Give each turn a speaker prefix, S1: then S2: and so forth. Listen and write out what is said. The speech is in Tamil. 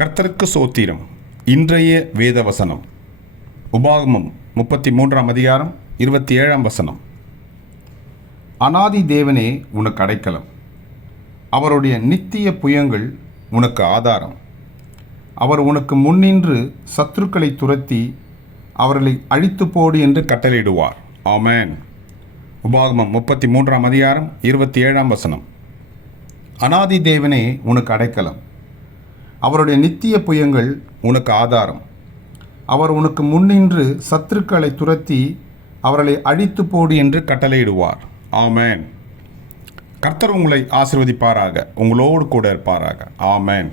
S1: கர்த்தருக்கு சோத்திரம். இன்றைய வேத வசனம் உபாகமம் முப்பத்தி மூன்றாம் அதிகாரம் இருபத்தி ஏழாம் வசனம். அனாதி தேவனே உனக்கு அடைக்கலம். அவருடைய நித்திய புயங்கள் உனக்கு ஆதாரம். அவர் உனக்கு முன்னின்று சத்துருக்களை துரத்தி அவர்களை அழித்து போடு என்று கட்டளையிடுவார். ஆமேன். உபாகமம் முப்பத்தி மூன்றாம் அதிகாரம் இருபத்தி ஏழாம் வசனம். அனாதி தேவனே உனக்கு அடைக்கலம். அவருடைய நித்திய புயங்கள் உனக்கு ஆதாரம். அவர் உனக்கு முன்னின்று சத்துருக்களை துரத்தி அவர்களை அழித்து போடு என்று கட்டளையிடுவார். ஆமேன். கர்த்தர் உங்களை ஆசிர்வதிப்பாராக. உங்களோடு கூட இருப்பாராக. ஆமேன்.